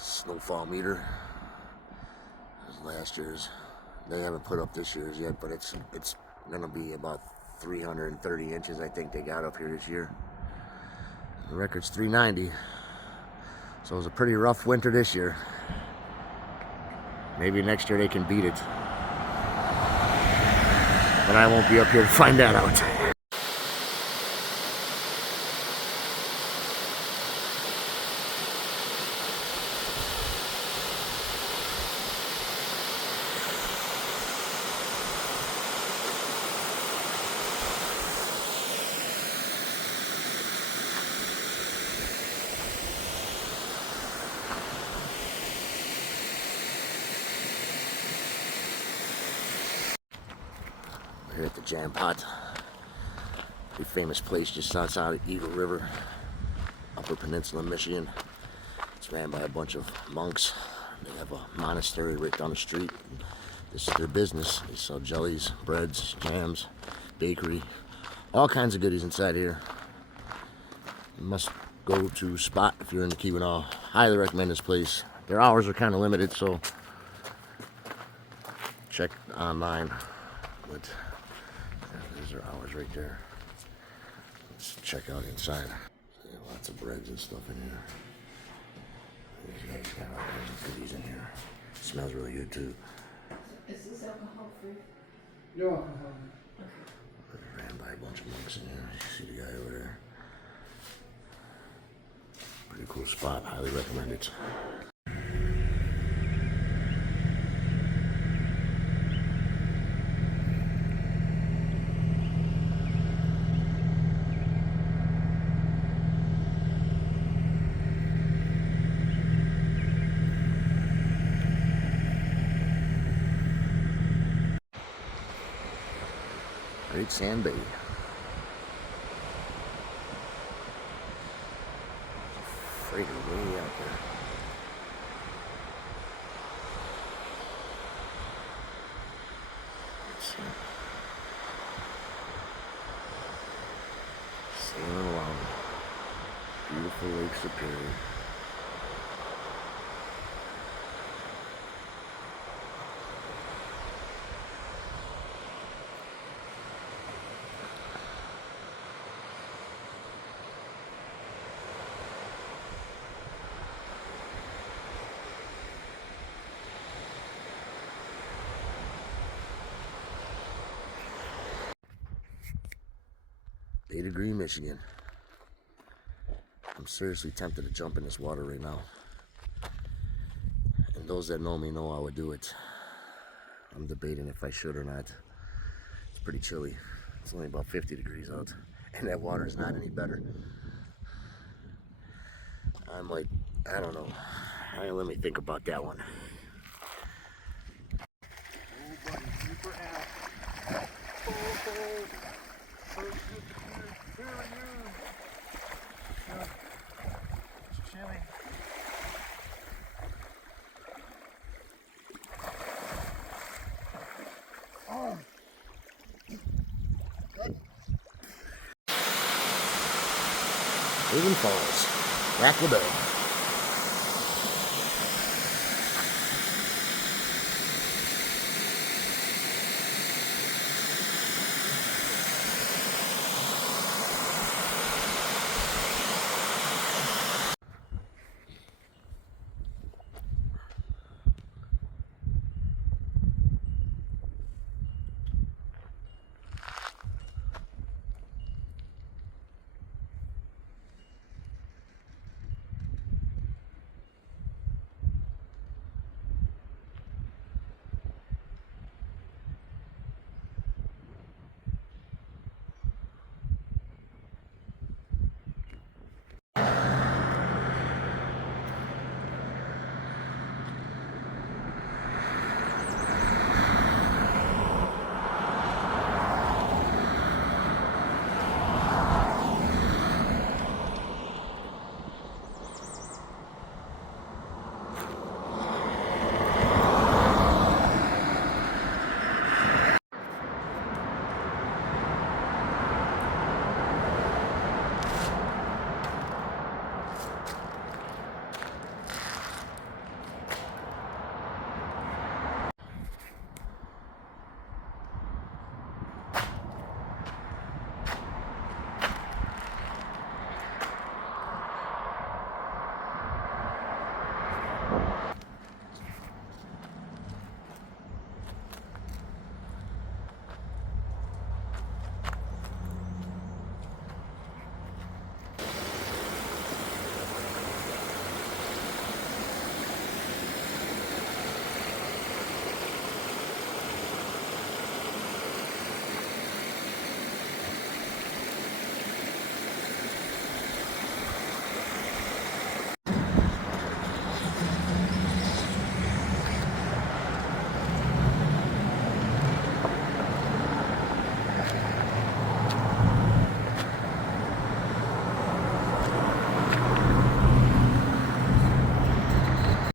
snowfall meter. Last year's. They haven't put up this year's yet, but it's gonna be about 330 inches I think they got up here this year. The record's 390. So it was a pretty rough winter this year. Maybe next year they can beat it. But I won't be up here to find that out. Here at the Jam Pot, a famous place just outside of Eagle River, Upper Peninsula, Michigan. It's ran by a bunch of monks. They have a monastery right down the street. This is their business. They sell jellies, breads, jams, bakery, all kinds of goodies inside here. You must go to spot if you're in the Keweenaw. Highly recommend this place. Their hours are kind of limited, so check online. But there's their hours right there. Let's check out inside. Lots of breads and stuff in here. These guys got all kinds of goodies in here. It smells really good too. Is this alcohol free? No alcohol. Okay. Ran by a bunch of monks in here. You see the guy over there. Pretty cool spot. Highly recommend it. Great Sand Bay. Freighter way out there. Sailing along. Beautiful Lake Superior. Bay Degree, Michigan. I'm seriously tempted to jump in this water right now. And those that know me know I would do it. I'm debating if I should or not. It's pretty chilly. It's only about 50 degrees out. And that water is not any better. I might, I don't know. Let me think about that one. Oh, buddy, super ass. Oh, so good to hear you. It's chilly. Oh. Good. Raven Falls, Rack the Bay.